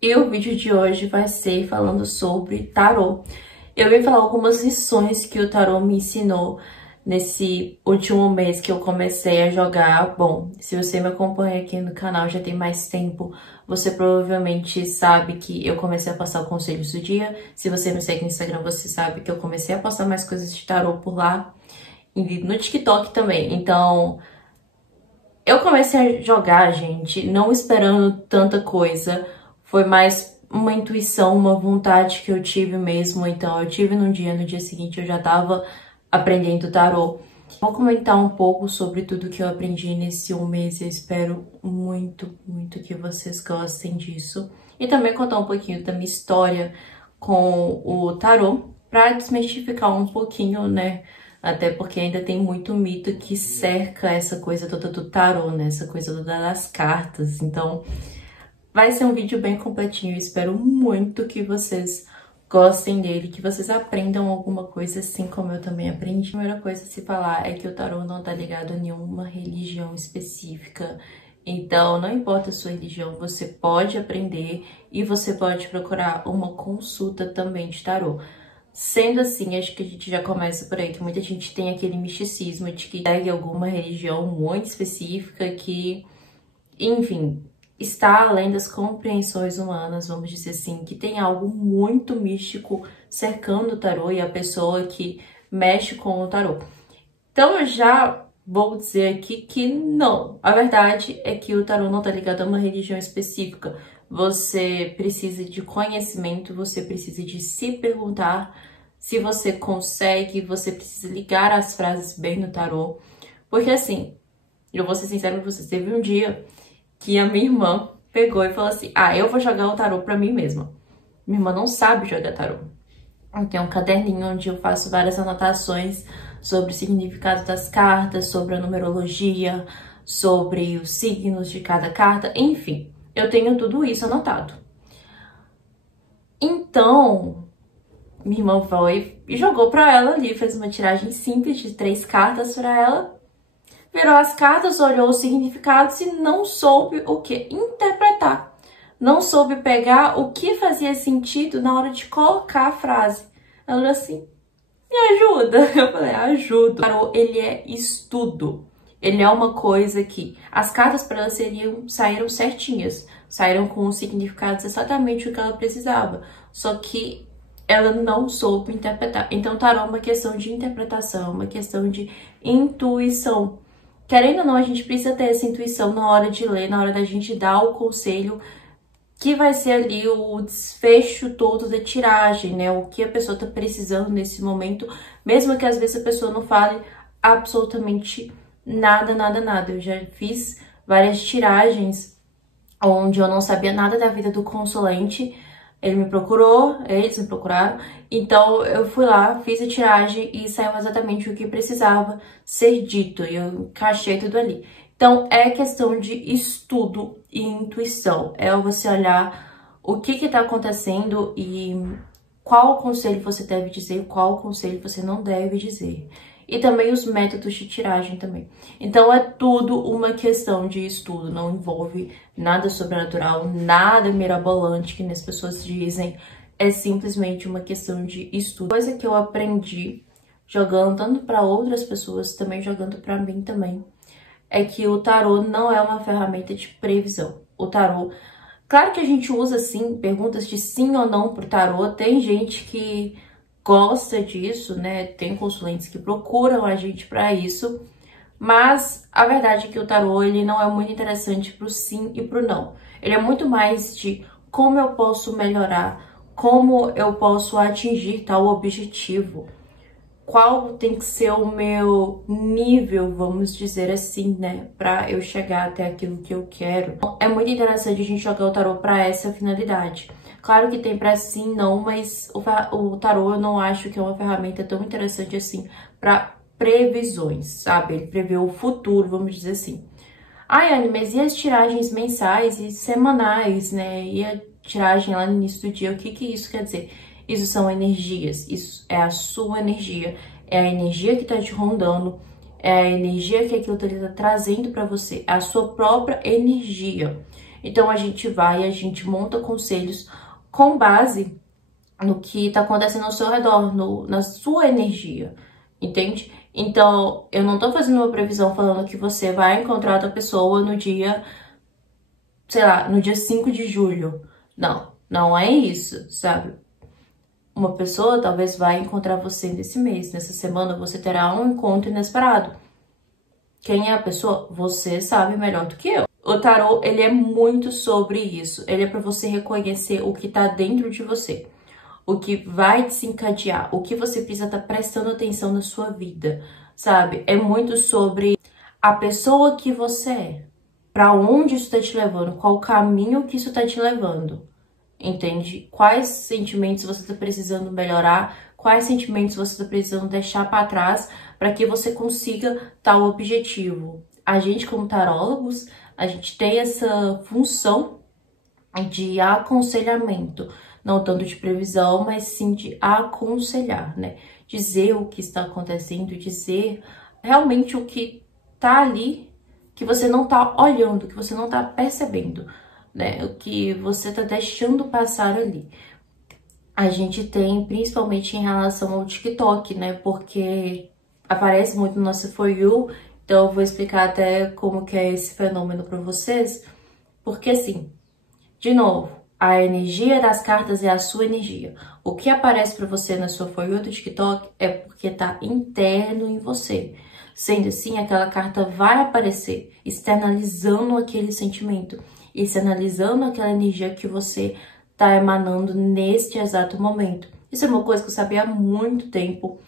E o vídeo de hoje vai ser falando sobre tarô. Eu vim falar algumas lições que o tarô me ensinou nesse último mês que eu comecei a jogar. Bom, se você me acompanha aqui no canal já tem mais tempo, você provavelmente sabe que eu comecei a postar conselhos do dia. Se você me segue no Instagram, você sabe que eu comecei a postar mais coisas de tarô por lá. E no TikTok também. Então, eu comecei a jogar, gente, não esperando tanta coisa. Foi mais uma intuição, uma vontade que eu tive mesmo. Então, eu tive no dia seguinte eu já tava aprendendo tarô. Vou comentar um pouco sobre tudo que eu aprendi nesse um mês. Eu espero muito, muito que vocês gostem disso. E também contar um pouquinho da minha história com o tarô, pra desmistificar um pouquinho, né? Até porque ainda tem muito mito que cerca essa coisa toda do tarô, né? Essa coisa toda das cartas. Então, vai ser um vídeo bem completinho. Eu espero muito que vocês gostem dele, que vocês aprendam alguma coisa assim como eu também aprendi. A primeira coisa a se falar é que o tarô não tá ligado a nenhuma religião específica. Então, não importa a sua religião, você pode aprender e você pode procurar uma consulta também de tarô. Sendo assim, acho que a gente já começa por aí, que muita gente tem aquele misticismo de que segue alguma religião muito específica que, enfim, está além das compreensões humanas, vamos dizer assim, que tem algo muito místico cercando o tarô e a pessoa que mexe com o tarô. Então eu já vou dizer aqui que não. A verdade é que o tarô não está ligado a uma religião específica. Você precisa de conhecimento, você precisa de se perguntar se você consegue, você precisa ligar as frases bem no tarô. Porque assim, eu vou ser sincera com vocês, teve um dia que a minha irmã pegou e falou assim, eu vou jogar o tarô pra mim mesma. Minha irmã não sabe jogar tarô. Eu tenho um caderninho onde eu faço várias anotações sobre o significado das cartas, sobre a numerologia, sobre os signos de cada carta, enfim. Eu tenho tudo isso anotado. Então, minha irmã foi e jogou pra ela ali, fez uma tiragem simples de 3 cartas pra ela, virou as cartas, olhou os significados e não soube o que interpretar. Não soube pegar o que fazia sentido na hora de colocar a frase. Ela falou assim, me ajuda. Eu falei, ajudo. O tarô, ele é estudo. Ele é uma coisa que as cartas para ela saíram certinhas. Saíram com os significados exatamente o que ela precisava. Só que ela não soube interpretar. Então, o tarô é uma questão de interpretação, uma questão de intuição. Querendo ou não, a gente precisa ter essa intuição na hora de ler, na hora da gente dar o conselho, que vai ser ali o desfecho todo da tiragem, né? O que a pessoa tá precisando nesse momento, mesmo que às vezes a pessoa não fale absolutamente nada, nada, nada. Eu já fiz várias tiragens onde eu não sabia nada da vida do consulente. Ele me procurou, eles me procuraram, então eu fui lá, fiz a tiragem e saiu exatamente o que precisava ser dito, e eu encaixei tudo ali. Então é questão de estudo e intuição, é você olhar o que está acontecendo e qual conselho você deve dizer, qual conselho você não deve dizer. E também os métodos de tiragem também. Então é tudo uma questão de estudo, não envolve nada sobrenatural, nada mirabolante que as pessoas dizem. É simplesmente uma questão de estudo. Coisa que eu aprendi jogando tanto para outras pessoas, também jogando para mim também, é que o tarô não é uma ferramenta de previsão. O tarô, claro que a gente usa sim, perguntas de sim ou não pro tarô, tem gente que gosta disso, né? Tem consulentes que procuram a gente para isso, mas a verdade é que o tarô, ele não é muito interessante pro sim e pro não. Ele é muito mais de como eu posso melhorar, como eu posso atingir tal objetivo, qual tem que ser o meu nível, vamos dizer assim, né, para eu chegar até aquilo que eu quero. É muito interessante a gente jogar o tarô para essa finalidade. Claro que tem para sim, não, mas o tarô eu não acho que é uma ferramenta tão interessante assim para previsões, sabe? Ele prevê o futuro, vamos dizer assim. Ai, Anne, mas e as tiragens mensais e semanais, né? E a tiragem lá no início do dia, o que que isso quer dizer? Isso são energias, isso é a sua energia, é a energia que tá te rondando, é a energia que aquilo tá trazendo para você, é a sua própria energia. Então a gente monta conselhos com base no que tá acontecendo ao seu redor, na sua energia, entende? Então, eu não tô fazendo uma previsão falando que você vai encontrar outra pessoa no dia, sei lá, no dia 5 de julho. Não, não é isso, sabe? Uma pessoa talvez vai encontrar você nesse mês, nessa semana você terá um encontro inesperado. Quem é a pessoa? Você sabe melhor do que eu. O tarô, ele é muito sobre isso. Ele é para você reconhecer o que tá dentro de você. O que vai desencadear, o que você precisa estar prestando atenção na sua vida, sabe? É muito sobre a pessoa que você é. Para onde isso tá te levando? Qual o caminho que isso tá te levando? Entende? Quais sentimentos você tá precisando melhorar? Quais sentimentos você tá precisando deixar para trás para que você consiga tal objetivo? A gente, como tarólogos, a gente tem essa função de aconselhamento, não tanto de previsão, mas sim de aconselhar, né? Dizer o que está acontecendo, dizer realmente o que tá ali, que você não tá olhando, que você não tá percebendo, né? O que você tá deixando passar ali. A gente tem, principalmente em relação ao TikTok, né? Porque aparece muito no nosso For You, então eu vou explicar até como que é esse fenômeno para vocês. Porque assim, de novo, a energia das cartas é a sua energia. O que aparece para você na sua For You do TikTok é porque tá interno em você. Sendo assim, aquela carta vai aparecer externalizando aquele sentimento, externalizando aquela energia que você tá emanando neste exato momento. Isso é uma coisa que eu sabia há muito tempo,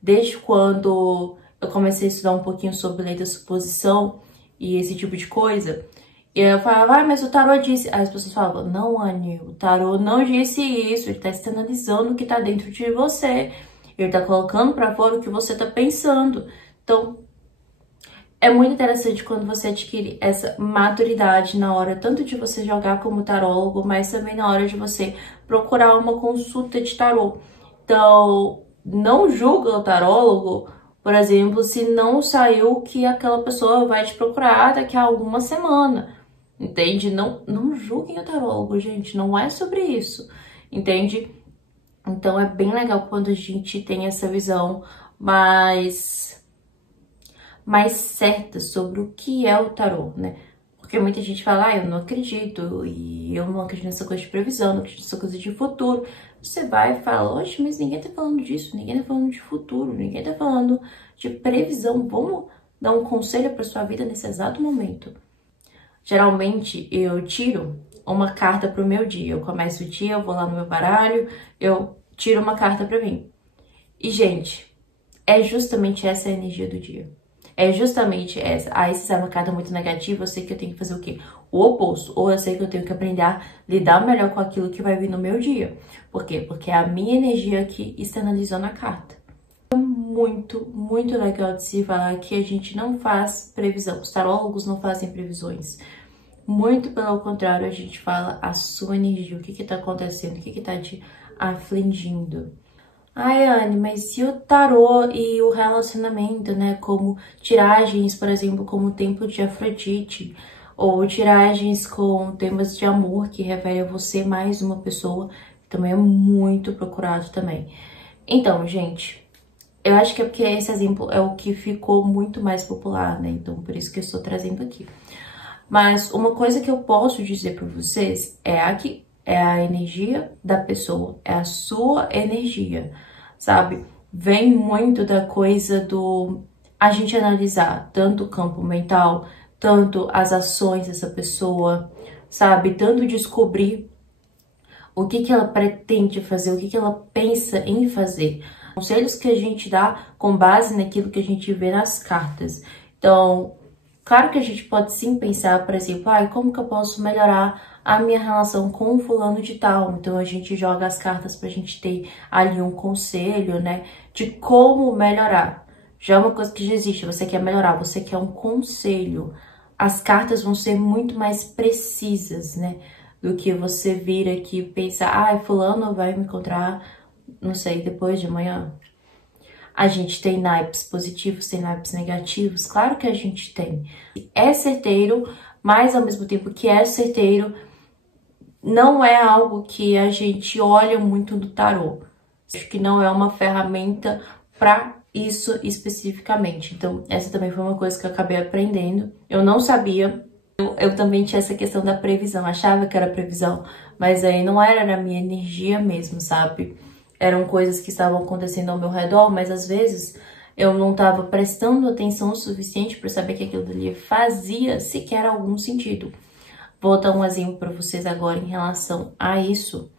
desde quando eu comecei a estudar um pouquinho sobre lei da suposição e esse tipo de coisa. E eu falava, mas o tarô disse... Aí as pessoas falavam, não, Anny, o tarô não disse isso, ele tá externalizando o que tá dentro de você. Ele tá colocando pra fora o que você tá pensando. Então, é muito interessante quando você adquire essa maturidade na hora tanto de você jogar como tarólogo, mas também na hora de você procurar uma consulta de tarô. Então, não julga o tarólogo, por exemplo, se não saiu o que aquela pessoa vai te procurar daqui a alguma semana. Entende? Não julguem o tarólogo, gente. Não é sobre isso. Entende? Então, é bem legal quando a gente tem essa visão mais certa sobre o que é o tarô, né? Porque muita gente fala, eu não acredito, e eu não acredito nessa coisa de previsão, não acredito nessa coisa de futuro. Você vai e fala, oxe, mas ninguém tá falando disso, ninguém tá falando de futuro, ninguém tá falando de previsão. Vamos dar um conselho pra sua vida nesse exato momento. Geralmente, eu tiro uma carta pro meu dia. Eu começo o dia, eu vou lá no meu baralho, eu tiro uma carta pra mim. E, gente, é justamente essa a energia do dia. É justamente essa. Aí, se é uma carta muito negativa, eu sei que eu tenho que fazer o quê? O oposto. Ou eu sei que eu tenho que aprender a lidar melhor com aquilo que vai vir no meu dia. Por quê? Porque é a minha energia que externalizou na carta. É muito, muito legal de se falar que a gente não faz previsão. Os tarólogos não fazem previsões. Muito pelo contrário, a gente fala a sua energia, o que tá acontecendo, o que tá te afligindo. Ai, Anny, mas e o tarô e o relacionamento, né? Como tiragens, por exemplo, como o Templo de Afrodite, ou tiragens com temas de amor que revela você mais uma pessoa, que também é muito procurado também. Então, gente, eu acho que é porque esse exemplo é o que ficou muito mais popular, né? Então, por isso que eu estou trazendo aqui. Mas uma coisa que eu posso dizer para vocês é aqui. É a energia da pessoa, é a sua energia, sabe? Vem muito da coisa do a gente analisar tanto o campo mental, tanto as ações dessa pessoa, sabe? Tanto descobrir o que ela pretende fazer, o que ela pensa em fazer. Conselhos que a gente dá com base naquilo que a gente vê nas cartas. Então, claro que a gente pode sim pensar, por exemplo, como que eu posso melhorar a minha relação com o fulano de tal? Então a gente joga as cartas pra gente ter ali um conselho, né, de como melhorar. Já é uma coisa que já existe, você quer melhorar, você quer um conselho. As cartas vão ser muito mais precisas, né, do que você vir aqui e pensar, fulano vai me encontrar, não sei, depois de amanhã. A gente tem naipes positivos, tem naipes negativos, claro que a gente tem. É certeiro, mas ao mesmo tempo que é certeiro, não é algo que a gente olha muito no tarô. Acho que não é uma ferramenta para isso especificamente. Então, essa também foi uma coisa que eu acabei aprendendo. Eu não sabia. Eu também tinha essa questão da previsão. Achava que era previsão, mas aí não era na minha energia mesmo, sabe? Eram coisas que estavam acontecendo ao meu redor, mas às vezes eu não estava prestando atenção o suficiente para saber que aquilo ali fazia sequer algum sentido. Vou dar um exemplo para vocês agora em relação a isso,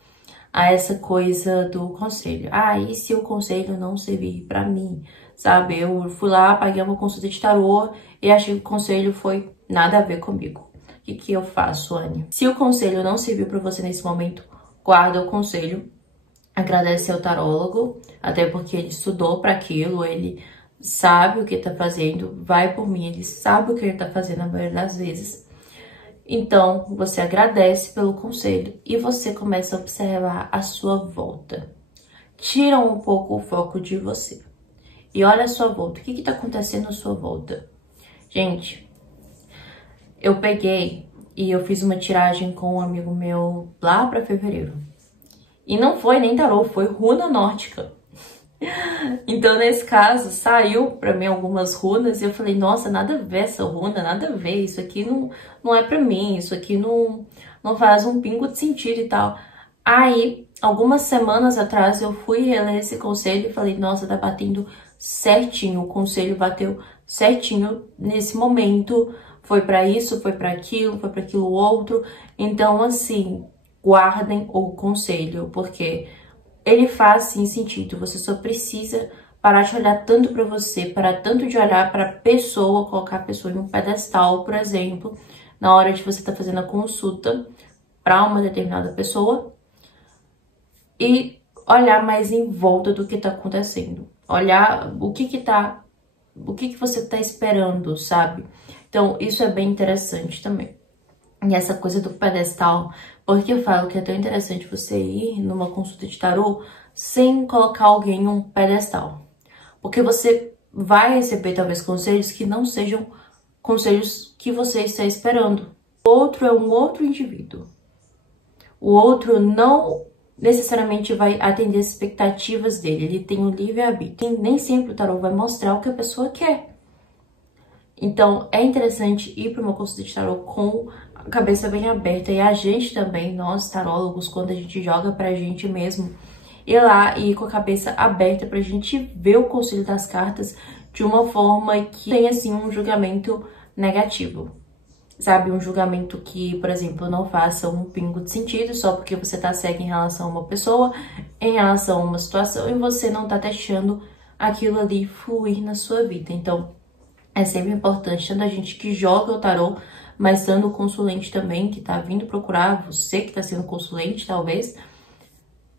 a essa coisa do conselho. Ah, e se o conselho não servir para mim, sabe? Eu fui lá, paguei uma consulta de tarô e achei que o conselho foi nada a ver comigo. O que eu faço, Anne? Se o conselho não serviu para você nesse momento, guarda o conselho, agradece ao tarólogo, até porque ele estudou para aquilo, ele sabe o que tá fazendo, vai por mim, ele sabe o que ele tá fazendo a maioria das vezes. Então, você agradece pelo conselho e você começa a observar a sua volta. Tira um pouco o foco de você e olha a sua volta. O que tá acontecendo à sua volta? Gente, eu peguei e eu fiz uma tiragem com um amigo meu lá para fevereiro. E não foi nem tarô, foi runa nórdica. Então, nesse caso, saiu pra mim algumas runas e eu falei, nossa, nada a ver essa runa, nada a ver, isso aqui não é pra mim, isso aqui não faz um pingo de sentido e tal. Aí, algumas semanas atrás, eu fui reler esse conselho e falei, nossa, tá batendo certinho, o conselho bateu certinho nesse momento, foi pra isso, foi pra aquilo outro. Então, assim, guardem o conselho, porque ele faz sim sentido. Você só precisa parar de olhar tanto para você, parar tanto de olhar para a pessoa, colocar a pessoa em um pedestal, por exemplo, na hora de você estar fazendo a consulta para uma determinada pessoa e olhar mais em volta do que está acontecendo. Olhar o que você está esperando, sabe? Então, isso é bem interessante também. E essa coisa do pedestal, porque eu falo que é tão interessante você ir numa consulta de tarô sem colocar alguém em um pedestal. Porque você vai receber talvez conselhos que não sejam conselhos que você está esperando. O outro é um outro indivíduo. O outro não necessariamente vai atender as expectativas dele. Ele tem um livre-arbítrio. Nem sempre o tarô vai mostrar o que a pessoa quer. Então, é interessante ir para uma consulta de tarô com a cabeça bem aberta. E a gente também, nós tarólogos, quando a gente joga pra gente mesmo, ir lá e ir com a cabeça aberta pra gente ver o conselho das cartas de uma forma que tenha, assim, um julgamento negativo. Sabe? Um julgamento que, por exemplo, não faça um pingo de sentido só porque você tá cego em relação a uma pessoa, em relação a uma situação, e você não tá deixando aquilo ali fluir na sua vida. Então, é sempre importante, tanto a gente que joga o tarô, mas tanto o consulente também, que tá vindo procurar, você que tá sendo consulente, talvez,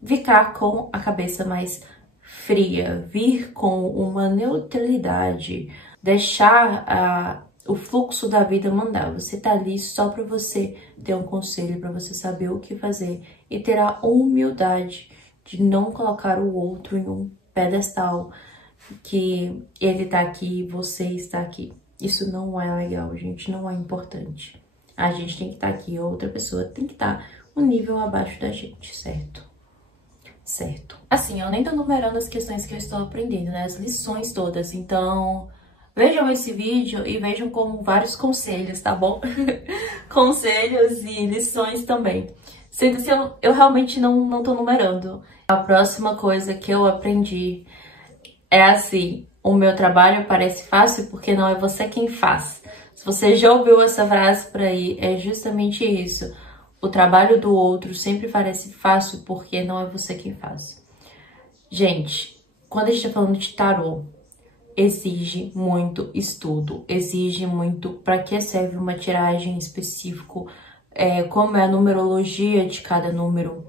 ficar com a cabeça mais fria, vir com uma neutralidade, deixar o fluxo da vida mandar. Você tá ali só pra você ter um conselho, pra você saber o que fazer e ter a humildade de não colocar o outro em um pedestal, que ele tá aqui, você está aqui. Isso não é legal, gente, não é importante. A gente tem que estar aqui, outra pessoa tem que estar um nível abaixo da gente, certo? Certo. Assim, eu nem tô numerando as questões que eu estou aprendendo, né? As lições todas, então vejam esse vídeo e vejam como vários conselhos, tá bom? Conselhos e lições também. Sendo assim, eu realmente não tô numerando. A próxima coisa que eu aprendi é assim, o meu trabalho parece fácil porque não é você quem faz. Se você já ouviu essa frase por aí, é justamente isso. O trabalho do outro sempre parece fácil porque não é você quem faz. Gente, quando a gente tá falando de tarô, exige muito estudo, exige muito para que serve uma tiragem específica, como é a numerologia de cada número,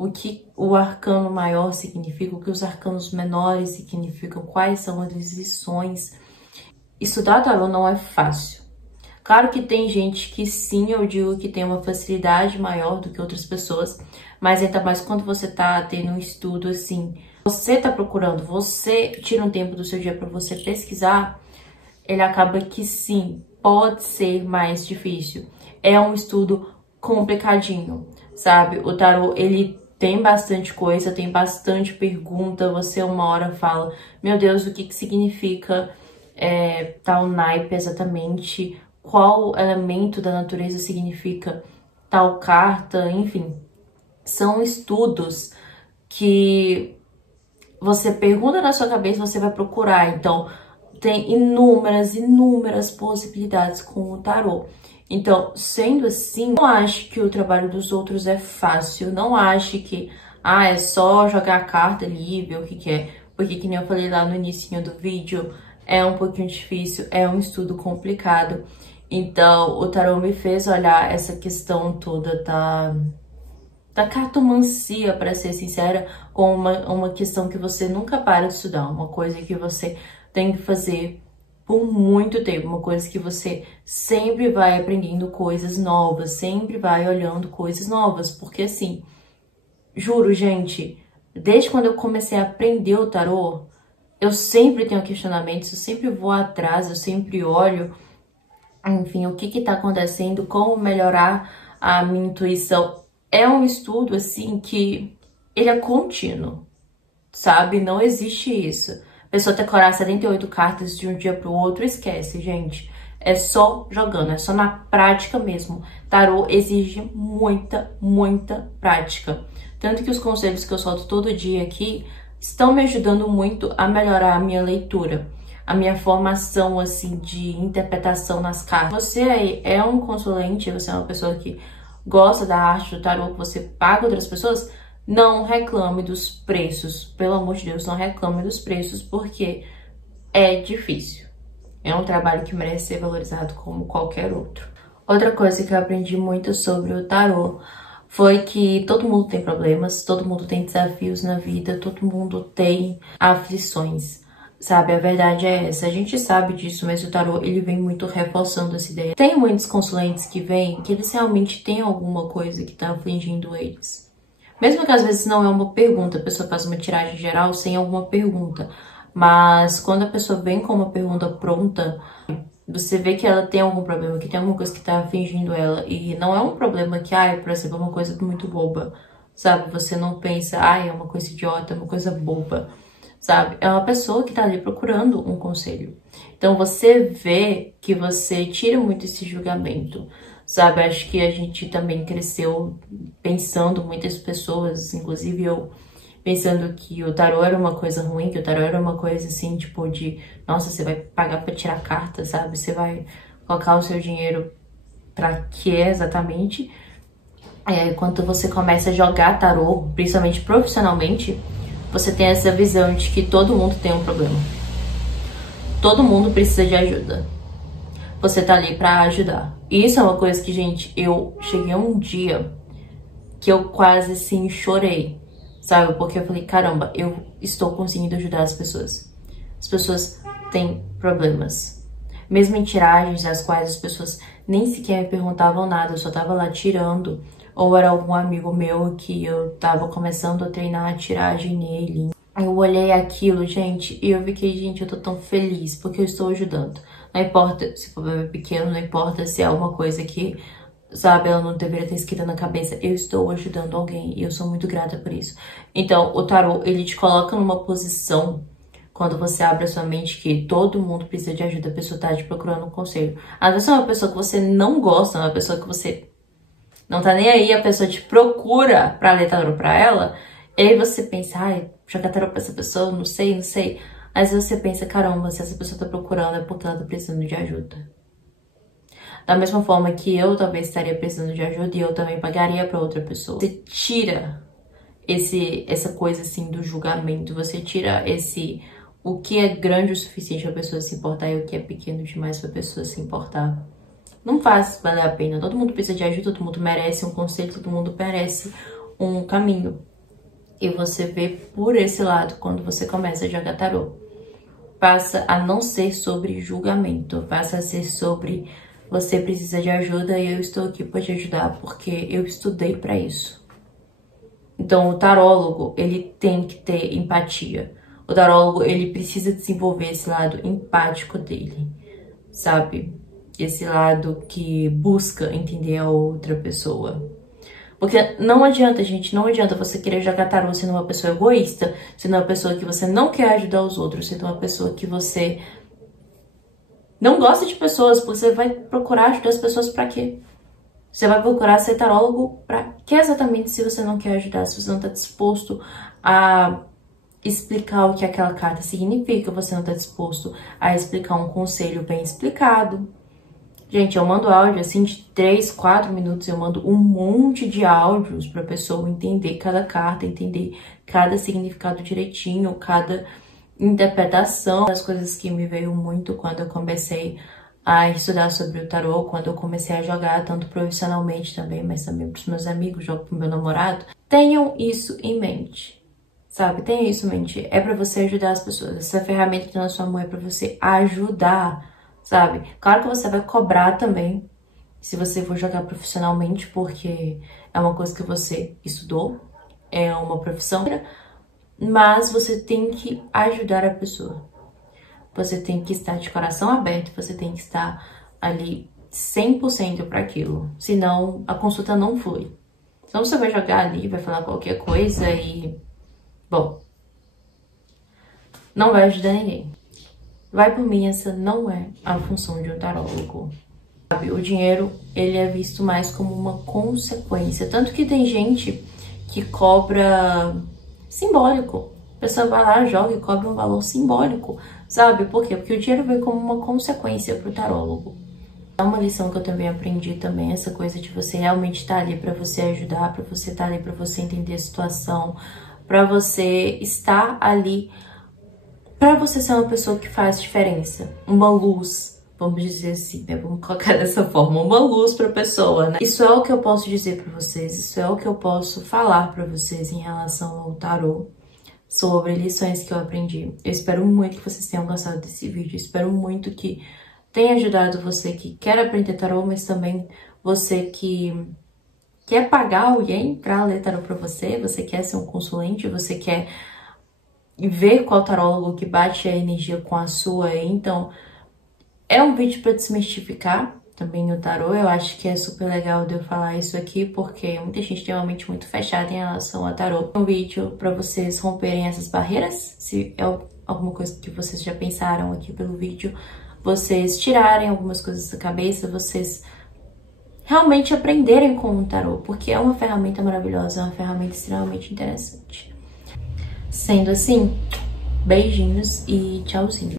o que o arcano maior significa, o que os arcanos menores significam, quais são as lições. Estudar tarô não é fácil. Claro que tem gente que sim, eu digo que tem uma facilidade maior do que outras pessoas, mas ainda mais quando você tá tendo um estudo assim, você tá procurando, você tira um tempo do seu dia para você pesquisar, ele acaba que sim, pode ser mais difícil. É um estudo complicadinho, sabe? O tarô, ele tem bastante coisa, tem bastante pergunta. Você uma hora fala, meu Deus, o que que significa tal naipe exatamente? Qual elemento da natureza significa tal carta? Enfim, são estudos que você pergunta na sua cabeça, você vai procurar. Então, tem inúmeras possibilidades com o tarô. Então, sendo assim, não acho que o trabalho dos outros é fácil. Não acho que, é só jogar a carta ali, ver o que que é. Porque, que nem eu falei lá no início do vídeo, é um pouquinho difícil, é um estudo complicado. Então, o tarô me fez olhar essa questão toda da cartomancia, para ser sincera, com uma questão que você nunca para de estudar, uma coisa que você tem que fazer por muito tempo, uma coisa que você sempre vai aprendendo coisas novas, sempre vai olhando coisas novas, porque assim, juro, gente, desde quando eu comecei a aprender o tarô, eu sempre tenho questionamentos, eu sempre vou atrás, eu sempre olho, enfim, o que que tá acontecendo, como melhorar a minha intuição. É um estudo, assim, que ele é contínuo, sabe? Não existe isso. A pessoa decorar 78 cartas de um dia pro outro, esquece, gente. É só jogando, é só na prática mesmo. Tarô exige muita prática. Tanto que os conselhos que eu solto todo dia aqui estão me ajudando muito a melhorar a minha leitura, a minha formação, assim, de interpretação nas cartas. Você aí é um consulente, você é uma pessoa que gosta da arte do tarô, que você paga outras pessoas, não reclame dos preços. Pelo amor de Deus, não reclame dos preços, porque é difícil. É um trabalho que merece ser valorizado como qualquer outro. Outra coisa que eu aprendi muito sobre o tarô foi que todo mundo tem problemas, todo mundo tem desafios na vida, todo mundo tem aflições. Sabe, a verdade é essa. A gente sabe disso, mas o tarô, ele vem muito reforçando essa ideia. Tem muitos consulentes que vêm que eles realmente têm alguma coisa que tá afligindo eles. Mesmo que às vezes não é uma pergunta, a pessoa faz uma tiragem geral sem alguma pergunta. Mas quando a pessoa vem com uma pergunta pronta, você vê que ela tem algum problema, que tem alguma coisa que tá afligindo ela. E não é um problema que, por exemplo, é uma coisa muito boba, sabe? Você não pensa, é uma coisa idiota, é uma coisa boba. Sabe? É uma pessoa que tá ali procurando um conselho. Então, você vê que você tira muito esse julgamento, sabe? Acho que a gente também cresceu pensando, muitas pessoas, inclusive eu, pensando que o tarô era uma coisa ruim, que o tarô era uma coisa assim, tipo de, nossa, você vai pagar pra tirar carta, sabe? Você vai colocar o seu dinheiro pra quê exatamente? Quando você começa a jogar tarô, principalmente profissionalmente, você tem essa visão de que todo mundo tem um problema. Todo mundo precisa de ajuda. Você tá ali pra ajudar. E isso é uma coisa que, gente, eu cheguei um dia que eu quase, assim, chorei, sabe? Porque eu falei, caramba, eu estou conseguindo ajudar as pessoas. As pessoas têm problemas. Mesmo em tiragens das quais as pessoas nem sequer me perguntavam nada, eu só tava lá tirando. Ou era algum amigo meu que eu tava começando a treinar a tiragem nele. Eu olhei aquilo, gente, e eu fiquei, gente, eu tô tão feliz porque eu estou ajudando. Não importa se for bebê pequeno, não importa se é uma coisa que, sabe, ela não deveria ter escrito na cabeça. Eu estou ajudando alguém e eu sou muito grata por isso. Então, o tarô, ele te coloca numa posição, quando você abre a sua mente, que todo mundo precisa de ajuda, a pessoa tá te procurando um conselho. Às vezes é uma pessoa que você não gosta, uma pessoa que você não tá nem aí, a pessoa te procura pra ler tarô pra ela, e aí você pensa, jogar tarô pra essa pessoa, não sei. Às vezes você pensa, caramba, se essa pessoa tá procurando é porque ela tá precisando de ajuda. Da mesma forma que eu talvez estaria precisando de ajuda e eu também pagaria pra outra pessoa. Você tira essa coisa assim do julgamento, você tira o que é grande o suficiente pra pessoa se importar e o que é pequeno demais pra pessoa se importar. Não faz valer a pena. Todo mundo precisa de ajuda, todo mundo merece um conselho, todo mundo merece um caminho. E você vê por esse lado quando você começa a jogar tarô. Passa a não ser sobre julgamento, passa a ser sobre você precisa de ajuda e eu estou aqui para te ajudar porque eu estudei para isso. Então, o tarólogo, ele tem que ter empatia. O tarólogo, ele precisa desenvolver esse lado empático dele, sabe? esse lado que busca entender a outra pessoa. Porque não adianta, gente, não adianta você querer jogar tarô sendo uma pessoa egoísta, sendo uma pessoa que você não quer ajudar os outros, sendo uma pessoa que você não gosta de pessoas, porque você vai procurar ajudar as pessoas pra quê? Você vai procurar ser tarólogo pra quê exatamente se você não quer ajudar, se você não tá disposto a explicar o que aquela carta significa, você não tá disposto a explicar um conselho bem explicado. Gente, eu mando áudio assim de 3, 4 minutos, eu mando um monte de áudios pra pessoa entender cada carta, entender cada significado direitinho, cada interpretação. As coisas que me veio muito quando eu comecei a estudar sobre o tarô, quando eu comecei a jogar, tanto profissionalmente também, mas também pros meus amigos, jogo pro meu namorado. Tenham isso em mente, sabe? Tenham isso em mente. É pra você ajudar as pessoas. Essa ferramenta que tá na sua mão é pra você ajudar, sabe? Claro que você vai cobrar também, se você for jogar profissionalmente, porque é uma coisa que você estudou, é uma profissão, mas você tem que ajudar a pessoa. Você tem que estar de coração aberto, você tem que estar ali 100% para aquilo, senão a consulta não flui. Então você vai jogar ali, vai falar qualquer coisa e, bom, não vai ajudar ninguém. Vai por mim, essa não é a função de um tarólogo. Sabe? O dinheiro, ele é visto mais como uma consequência. Tanto que tem gente que cobra simbólico. A pessoa vai lá, joga e cobra um valor simbólico. Sabe? Por quê? Porque o dinheiro vem como uma consequência pro tarólogo. É uma lição que eu também aprendi também, essa coisa de você realmente estar ali para você ajudar, para você estar ali para você entender a situação, para você estar ali para você ser uma pessoa que faz diferença, uma luz, vamos dizer assim, né? Vamos colocar dessa forma, uma luz para a pessoa, né? Isso é o que eu posso dizer para vocês, isso é o que eu posso falar para vocês em relação ao tarô, sobre lições que eu aprendi. Eu espero muito que vocês tenham gostado desse vídeo, eu espero muito que tenha ajudado você que quer aprender tarô, mas também você que quer pagar alguém para ler tarô para você, você quer ser um consulente, você quer ver qual tarólogo que bate a energia com a sua. Então, é um vídeo para desmistificar também o tarô. Eu acho que é super legal de eu falar isso aqui, porque muita gente tem uma mente muito fechada em relação a tarô. Um vídeo para vocês romperem essas barreiras, se é alguma coisa que vocês já pensaram aqui pelo vídeo, vocês tirarem algumas coisas da cabeça, vocês realmente aprenderem com o tarô, porque é uma ferramenta maravilhosa, é uma ferramenta extremamente interessante. Sendo assim, beijinhos e tchauzinho.